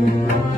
Thank yeah. you.